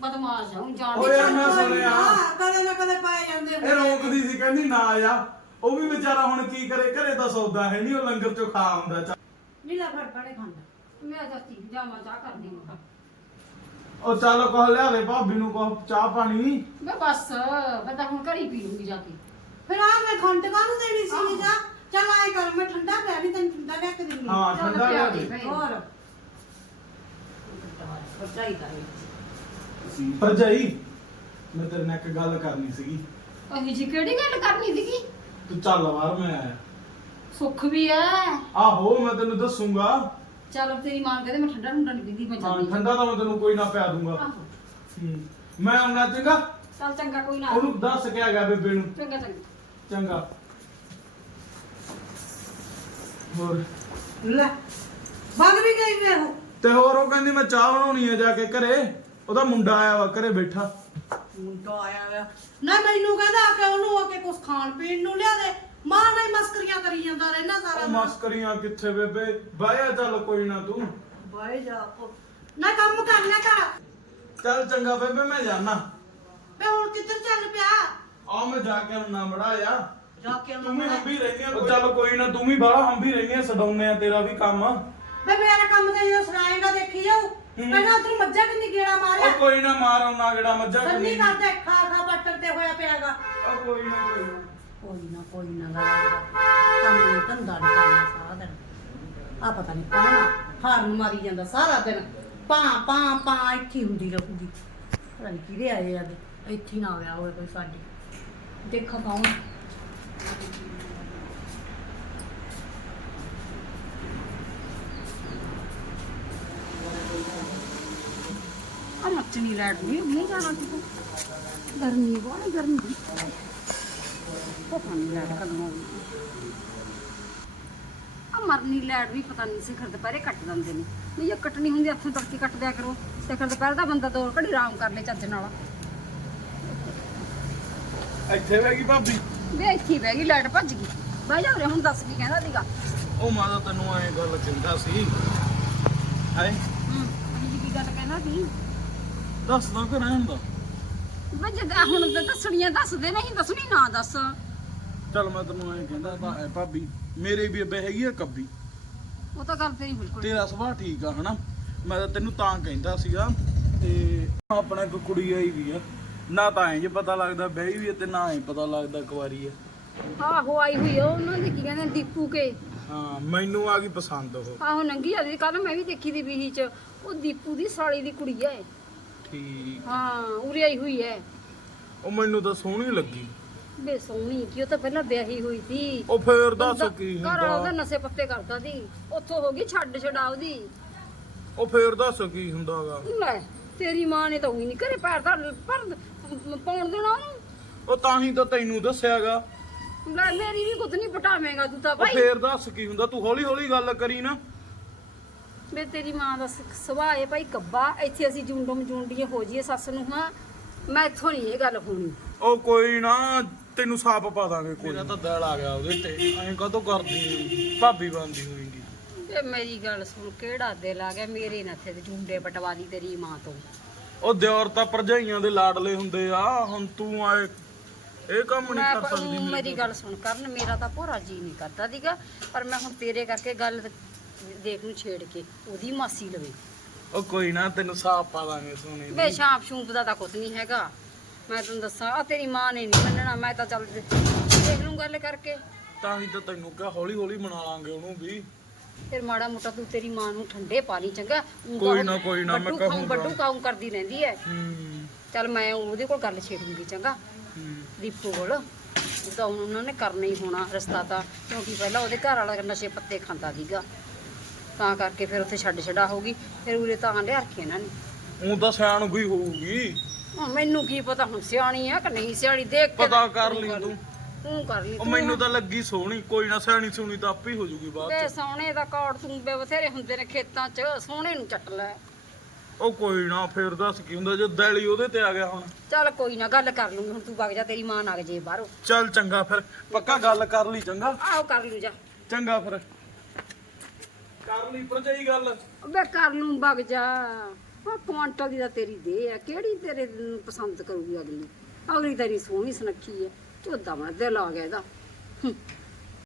ਬਦਮਾਸ਼ ਆ ਉਹ ਜਾਣ ਓਏ ਯਾਰ ਮੈਂ ਸੁਣਿਆ ਹਾਂ, ਕਦੇ ਨਾ ਕਦੇ ਪਾਏ ਜਾਂਦੇ ਇਹ ਰੋਕਦੀ ਸੀ ਕਹਿੰਦੀ ਨਾ ਆ ਉਹ ਵੀ ਵਿਚਾਰਾ ਹੁਣ ਕੀ ਕਰੇ? ਘਰੇ ਤਾਂ ਸੌਦਾ ਹੈ ਨਹੀਂ ਉਹ ਲੰਗਰ ਚੋਂ ਖਾ ਆਉਂਦਾ ਚੱਲ। ਨੀਲਾ ਫੜ ਪੜੇ ਖੰਡ ਮੈਂ ਚਾਚੀ ਜਾਵਾਂ ਚਾਹ ਕਰਨੀ ਮੈਂ ਉਹ ਚੱਲ ਕਹ ਲਿਆ ਦੇ ਭਾਬੀ ਨੂੰ ਕਹ ਚਾਹ ਪਾਣੀ। ਮੈਂ ਬਸ ਮੈਂ ਤਾਂ ਹੁਣ ਘਰ ਹੀ ਪੀ ਲੂੰਗੀ ਜਾ ਕੇ। ਫਿਰ ਆ ਮੈਂ ਖੰਡ ਕਾਹਨੂੰ ਦੇਣੀ ਸੀ ਨੀ ਜਾ? ਚੱਲ ਆਏ ਕਰ ਮੈਂ ਠੰਡਾ ਪਿਆ ਵੀ ਤੈਨੂੰ ਠੰਡਾ ਲਿਆ ਕੇ ਦਿੰਦੀ ਹਾਂ। ਚੱਲ ਠੰਡਾ ਲਿਆ ਪਿਆ ਦੇ। ਦੇ। ਭਾਈ। ਹੋਰ। ਵਰਜਾਈ ਦਾ ਭਰਜਾਈ ਮੈਂ ਤੇਰੇ ਨਾਲ ਇੱਕ ਗੱਲ ਕਰਨੀ ਸੀਗੀ। ਅਹੀ ਜੀ ਕਿਹੜੀ ਗੱਲ ਕਰਨੀ ਸੀਗੀ? ਤੂੰ ਚੱਲ ਬਾਹਰ ਮੈਂ ਆਇਆ। ਸੁੱਖ ਵੀ ਐ। ਆਹੋ ਮੈਂ ਤੈਨੂੰ ਦੱਸੂਗਾ। ਚਲ ਤੇਰੀ ਮਾਂ ਕਹਿੰਦੇ ਮੈਂ ਠੰਡਾ ਠੰਡਾ ਨਹੀਂ ਪੀਂਦੀ ਮੈਂ ਹਾਂ ਚੱਲਦੀ ਠੰਡਾ ਤਾਂ ਮੈਂ ਤੈਨੂੰ ਕੋਈ ਨਾ ਪਿਆ ਦੂੰਗਾ। ਆਹੋ। ਹੂੰ। ਮੈਂ ਆਉਣਾ ਚੰਗਾ? ਚੱਲ ਚੰਗਾ ਕੋਈ ਨਾ ਉਹਨੂੰ ਦੱਸ ਕੇ ਆ ਗਿਆ ਬੇਬੇ ਨੂੰ? ਚੰਗਾ ਚੰਗਾ। ਚੰਗਾ। ਹੋਰ। ਲੈ ਵਗ ਵੀ ਗਈ ਵੇ ਉਹ। ਤੇ ਹੋਰ ਉਹ ਕਹਿੰਦੀ ਮੈਂ ਚਾਹ ਬਣਾਉਣੀ ਆ ਜਾ ਕੇ ਘਰੇ। ਉਹਦਾ ਮੁੰਡਾ ਆਇਆ ਵਾ ਘਰੇ ਬੈਠਾ। ਮੁੰਡਾ ਆਇਆ ਵਾ। ਨਾ ਮੈਨੂੰ ਕਹਿੰਦਾ ਆ ਕੇ ਉਹਨੂੰ ਆ ਕੇ ਕੁਝ ਖਾਣ ਪੀਣ ਨੂੰ ਲਿਆ ਦੇ। ਮਾਂ ਨਾਲ ਮਸਕਰੀਆਂ ਕਰੀ ਜਾਂਦਾ ਰਹਿਣਾ ਸਾਰਾ ਉਹ ਦਿਨ। ਮਸਕਰੀਆਂ ਕਿੱਥੇ ਬੇਬੇ? ਬਾਇਆ ਚੱਲ ਕੋਈ ਨਾ ਤੂੰ। ਬਾਏ ਜਾ ਕੋ ਨਾ ਕੰਮ ਕਰਨਾ ਕਰ ਚੱਲ ਚੰਗਾ ਬੇਬੇ ਮੈਂ ਜਾਣਾ ਵੇ ਹੁਣ ਕਿੱਧਰ ਚੱਲ ਪਿਆ? ਆ ਮੈਂ ਜਾ ਕੇ ਆਉਣਾ ਬੜਾ ਆ। ਜਾ ਕੇ ਤੂੰ ਵੀ ਹੰਬੀ ਰਹਿਨੀ ਆ ਚੱਲ ਕੋਈ ਨਾ ਤੂੰ ਵੀ ਬਾਹਲਾ ਹੰਬੀ ਰਹਿਨੀ ਆ ਸਡਾਉਨੇ ਆ ਤੇਰਾ ਵੀ ਕੰਮ। ਵੇ ਮੇਰਾ ਕੰਮ ਤਾਂ ਜਦੋਂ ਸੁਣਾਏਗਾ ਦੇਖੀ ਜਾਊ। ਪਹਿਲਾਂ ਤੂੰ ਮੱਝਾਂ ਕਿੰਨੀ ਗੇੜਾ ਉਹ ਮਾਰਿਆ ਕੋਈ ਨਾ ਮਾਰ ਆਉਣਾ ਕਿਹੜਾ ਮੱਝਾਂ ਸੰਨੀ ਕਰੀ ਕਰਦੇ ਖਾ ਖਾ ਬੱਟਰ ਤੇ ਹੋਇਆ ਪਿਆਗਾ। ਉਹ ਕੋਈ ਨਾ ਕੋਈ ਨਾ। ਕੋਈ ਨਾ ਕੋਈ ਨਾ ਕੰਮ ਨਹੀਂ ਧੰਦਾ ਨਹੀਂ ਕਰਨਾ ਸਾਰਾ ਦਿਨ। ਆ ਪਤਾ ਨਹੀਂ ਕੌਣ ਹਾਰਨ ਮਾਰੀ ਜਾਂਦਾ ਸਾਰਾ ਦਿਨ। ਪਾ ਪਾ ਪਾ ਇੱਥੇ ਹੀ ਹੁੰਦੀ ਰਹੂਗੀ। ਪਤਾ ਨਹੀਂ ਕਿਹਦੇ ਆਏ ਆ ਇੱਥੇ ਹੀ ਨਾ ਆਇਆ ਹੋਵੇ ਕੋਈ ਸਾਡੀ। ਦੇਖਾ ਕੌਣ। ਆ ਲੈਟ ਵੀ ਨਹੀਂ ਜਾਣਾ ਕਿਤੇ ਗਰਮੀ ਬਹੁਤ ਗਰਮੀ। ਪਤਾ ਨਹੀਂ ਲੈਟ ਕਦੋਂ ਆਉਣੀ ਆ ਮਰਨੀ ਲੈਟ ਵੀ ਪਤਾ ਨਹੀਂ ਸਿਖਰ ਦੁਪਹਿਰੇ ਕੱਟ ਦਿੰਦੇ ਨੇ। ਨਹੀਂ ਇਹ ਕੱਟਣੀ ਹੁੰਦੀ ਹੱਥੋਂ ਤੜਕੇ ਕੱਟ ਦਿਆ ਕਰੋ। ਸਿਖਰ ਦੁਪਹਿਰ ਦਾ ਬੰਦਾ ਦੋ ਘੜੀ ਆਰਾਮ ਕਰ ਲੈ ਚੱਜ ਨਾਲ। ਇੱਥੇ ਬੈਗੀ ਭਾਬੀ। ਵੇ ਇੱਥੇ ਹੀ ਬਹਿ ਗਈ ਲੈਟ ਭੱਜ ਗਈ। ਬਹਿ ਜਾ ਉਰੇ ਹੁਣ ਦੱਸ ਕੀ ਕਹਿੰਦਾ ਸੀਗਾ। ਉਹ ਮਾਂ ਤੈਨੂੰ ਐ ਗੱਲ ਕਹਿੰਦਾ ਸੀ। ਹਾਏ ਹੂੰ ਅਜੀ ਕੀ ਗੱਲ ਕਹਿੰਦਾ ਸੀ। ਦੱਸ ਦੋ ਕਿ ਰਹਿਣ ਦਾ। ਮੈਂ ਜਦ ਹੁਣ ਤਾਂ ਦੱਸਣੀਆਂ ਦੱਸਦੇ ਨਹੀਂ ਦੱਸਣੀ ਨਾ ਦੱਸ। ਚੱਲ ਮੈਂ ਤੈਨੂੰ ਐ ਕਹਿੰਦਾ ਭਾ- ਐ ਭਾਬੀ ਮੇਰੇ ਵੀ ਅੱਬੇ ਹੈਗੀ ਆ ਕੱਬੀ। ਉਹ ਤਾਂ ਗੱਲ ਤੇਰੀ ਬਿਲਕੁਲ। ਤੇਰਾ ਸੁਭਾਅ ਠੀਕ ਆ ਹਨਾ? ਮੈਂ ਤਾਂ ਤੈਨੂੰ ਤਾਂ ਕਹਿੰਦਾ ਸੀਗਾ ਤੇ ਆਪਣਾ ਇੱਕ ਕੁੜੀ ਆਈ ਵੀ ਆ। ਨਾ ਤਾਂ ਐ ਜੇ ਪਤਾ ਲੱਗਦਾ ਬਹਿਈ ਵੀ ਆ ਤੇ ਨਾ ਐ ਪਤਾ ਲੱਗਦਾ ਕੁਵਾਰੀ ਆ। ਆਹੋ ਆਈ ਹੋਈ ਆ ਉਹਨਾਂ ਦੇ ਕੀ ਕਹਿੰਦੇ ਦੀਪੂ ਕੇ। ਹਾਂ ਮੈਨੂੰ ਆ ਗਈ ਪਸੰਦ ਉਹ। ਆਹੋ ਨੰਗੀ ਆ ਕੱਲ ਮੈਂ ਵੀ ਦੇਖੀ ਦੀ ਬੀਹੀ ਚ। ਉਹ ਦੀਪੂ ਦੀ ਸਾਲੀ ਦੀ ਕੁੜੀ ਐ ਠੀਕ। ਹਾਂ ਉਰੇ ਆਈ ਹੋਈ ਐ। ਉਹ ਮੈਨੂੰ ਤਾਂ ਸੋਹਣੀ ਲੱਗੀ। ਬੇ ਸੋਹਣੀ ਕਿ ਉਹ ਤਾਂ ਪਹਿਲਾਂ ਵਿਆਹੀ ਹੋਈ ਸੀ। ਉਹ ਫੇਰ ਦੱਸ ਕੀ ਘਰ ਵਾਲਾ ਉਹਦਾ ਹੁੰਦਾ ਨਸ਼ੇ ਪੱਤੇ ਕਰਦਾ ਸੀ। ਉੱਥੋਂ ਹੋ ਗਈ ਛੱਡ ਛਡਾ ਉਹਦੀ ਉਹ ਫੇਰ ਦੱਸ ਕੀ ਹੁੰਦਾਗਾ। ਲੈ ਤੇਰੀ ਮਾਂ ਨੇ ਤਾਂ ਉਹੀ ਨਹੀਂ ਘਰੇ ਪੈਰ ਦਾ ਪਰ ਪਾਉਣ ਦੇਣਾ ਉਹਨੂੰ? ਉਹ ਤਾਂ ਹੀ ਤਾਂ ਤੈਨੂੰ ਦੱਸਿਆਗਾ। ਲੈ ਮੇਰੀ ਵੀ ਕੁੱਤ ਨਹੀਂ ਪਟਾਵੇਂਗਾ ਤੂੰ ਤਾਂ ਉਹ ਭਾਈ। ਫੇਰ ਦੱਸ ਕੀ ਹੁੰਦਾ ਤੂੰ ਹੌਲੀ ਹੌਲੀ ਗੱਲ ਕਰੀ ਨਾ। ਵੇ ਤੇਰੀ ਮਾਂ ਦਾ ਸ- ਸੁਭਾਅ ਹੈ ਭਾਈ ਕੱਬਾ ਇੱਥੇ ਅਸੀਂ ਜੁੰਡਮ ਜੁੰਡੀਆਂ ਹੋ ਜੀਏ ਸੱਸ ਨੂੰ ਹਾਂ। ਮੈਂ ਇੱਥੋਂ ਨਹੀਂ ਇਹ ਗੱਲ ਹੋਣੀ। ਉਹ ਕੋਈ ਨਾ ਤੈਨੂੰ ਸਾਪ ਪਾ ਦਾਂਗੇ ਕੋਈ ਮੇਰਾ ਤਾਂ ਦਿਲ ਆ ਗਿਆ ਉਹਦੇ ਤੇ। ਐਂ ਕਦੋਂ ਕਰਦੀ ਭਾਬੀ ਬੰਦੀ ਹੋਏਗੀ। ਵੇ ਮੇਰੀ ਗੱਲ ਸੁਣ ਕਿਹੜਾ ਦਿਲ ਆ ਗਿਆ ਮੇਰੇ ਨਾਲ ਤੇ ਜੁੰਡੇ ਪਟਵਾ ਦੀ ਤੇਰੀ ਮਾਂ ਤੋਂ? ਉਹ ਦਿਓਰ ਤਾਂ ਭਰਜਾਈਆਂ ਦੇ ਲਾਡਲੇ ਹੁੰਦੇ ਆ ਹੁਣ ਤੂੰ ਆਏ। ਇਹ ਕੰਮ ਨਹੀਂ ਕਰ ਸਕਦੀ ਮੇਰੇ ਗੱਲ ਸੁਣ ਕਰਨ ਮੇਰਾ ਤਾਂ ਭੋਰਾ ਜੀ ਨਹੀਂ ਕਰਦਾ ਦੀਗਾ ਪਰ ਮੈਂ ਹੁਣ ਤੇਰੇ ਕਰਕੇ ਗੱਲ ਦੇਖ ਨੂੰ ਛੇੜ ਕੇ ਉਹਦੀ ਮਾਸੀ ਲਵੇ। ਉਹ ਕੋਈ ਨਾ ਤੈਨੂੰ ਸਾਪ ਪਾ ਦਾਂਗੇ ਸੋਨੇ ਦੀ। ਸ਼ਾਪ ਸ਼ੂਪ ਦਾ ਤਾਂ ਕੁਝ ਨਹੀਂ ਹੈਗਾ। ਮੈਂ ਤੈਨੂੰ ਦੱਸਾਂ ਆ ਤੇਰੀ ਮਾਂ ਨੇ ਨਹੀਂ ਮੰਨਣਾ ਮੈਂ ਤਾਂ ਚੱਲ ਦੇਖ ਲੂੰ ਗੱਲ ਕਰਕੇ। ਤਾਂ ਹੀ ਤਾਂ ਤੈਨੂੰ ਕਿਹਾ ਹੌਲੀ ਹੌਲੀ ਮਨਾ ਲਾਂਗੇ ਉਹਨੂੰ ਵੀ। ਫਿਰ ਮਾੜਾ ਮੋਟਾ ਤੂੰ ਤੇਰੀ ਮਾਂ ਨੂੰ ਠੰਡੇ ਪਾਣੀ ਚੰਗਾ ਊਂ ਕੋਈ ਨਾ, ਉਹ ਕੋਈ ਨਾ, ਮੈਂ ਵੱਡੂ ਖਾਊਂ, ਕਹੂੰਗਾ। ਵੱਡੂ ਕਾਉਂ ਕਰਦੀ ਰਹਿੰਦੀ ਹੈ ਹੂੰ। ਚੱਲ ਮੈਂ ਉਹਦੇ ਕੋਲ ਗੱਲ ਛੇੜੂੰਗੀ ਚੰਗਾ। ਹੂੰ। ਦੀਪੂ ਕੋਲ। ਉਹ ਤਾਂ ਹੁਣ ਉਹਨਾਂ ਨੇ ਕਰਨਾ ਹੀ ਹੋਣਾ ਰਸਤਾ ਤਾਂ ਕਿਉਂਕਿ ਪਹਿਲਾਂ ਉਹਦੇ ਘਰ ਵਾਲਾ ਨਸ਼ੇ ਪੱਤੇ ਖਾਂਦਾ ਸੀਗਾ। ਤਾਂ ਕਰਕੇ ਫਿਰ ਉੱਥੇ ਛੱਡ ਛਡਾ ਹੋਊਗੀ ਫਿਰ ਉਰੇ ਤਾਂ ਲਿਆ ਰੱਖੀ ਇਹਨਾਂ ਨੇ। ਉਹ ਤਾਂ ਸਿਆਣ ਗਈ ਹੋਊਗੀ। ਹੁਣ ਮੈਨੂੰ ਕੀ ਪਤਾ ਹੁਣ ਸਿਆਣੀ ਆ ਕਿ ਨਹੀਂ ਸਿਆਣੀ ਦੇਖ ਕੇ ਪਤਾ ਕਰ ਲਈ ਤੂੰ। ਤੂੰ ਕਰ ਲਈ ਉਹ ਤੂੰ। ਮੈਨੂੰ ਤਾਂ ਲੱਗੀ ਸੋਹਣੀ ਕੋਈ ਨਾ ਸਿਆਣੀ ਸੁਣੀ ਤਾਂ ਆਪੇ ਹੀ ਹੋ ਜੂਗੀ ਬਾਅਦ ਵੇ ਚ। ਸੋਹਣੇ ਦਾ ਕੌੜ ਤੂੰ ਬੇ ਬਥੇਰੇ ਹੁੰਦੇ ਨੇ ਖੇਤਾਂ 'ਚ ਸੋਹਣੇ ਨੂੰ ਚੱਟ ਲੈ। ਉਹ ਕੋਈ ਨਾ ਫੇਰ ਦੱਸ ਕੀ ਹੁੰਦਾ ਜੇ ਦਿਲੀ ਉਹਦੇ ਤੇ ਆ ਗਿਆ ਹੁਣ। ਚੱਲ ਕੋਈ ਨਾ ਗੱਲ ਕਰ ਲੂੰਗੀ ਹੁਣ ਤੂੰ ਵਗ ਜਾ ਤੇਰੀ ਮਾਂ ਨਾ ਜੇ ਬਾਹਰੋਂ। ਚੱਲ ਚੰਗਾ ਫਿਰ ਪੱਕਾ ਗੱਲ ਕਰ ਲਈ ਚੰਗਾ? ਆਓ ਕਰ ਲੂ ਜਾ। ਚੰਗਾ ਫਿਰ। ਕਰ ਲਈ ਭਰਜਾਈ ਗੱਲ। ਬੇ ਕਰ ਲੂੰ ਵਗ ਜਾ। ਆ ਕੁਆਂਟਲ ਦੀ ਤਾਂ ਤੇਰੀ ਦੇ ਆ ਕਿਹੜੀ ਤੇਰੇ ਨੂੰ ਪਸੰਦ ਕਰੂਗੀ ਅਗਲੀ? ਅਗਲੀ ਤੇਰੀ ਸੋਹਣੀ ਸੁਨੱਖੀ ਹੈ ਝੋਦਾ ਮਨ ਦਿਲ ਆ ਗਿਆ ਇਹਦਾ ਹੂੰ।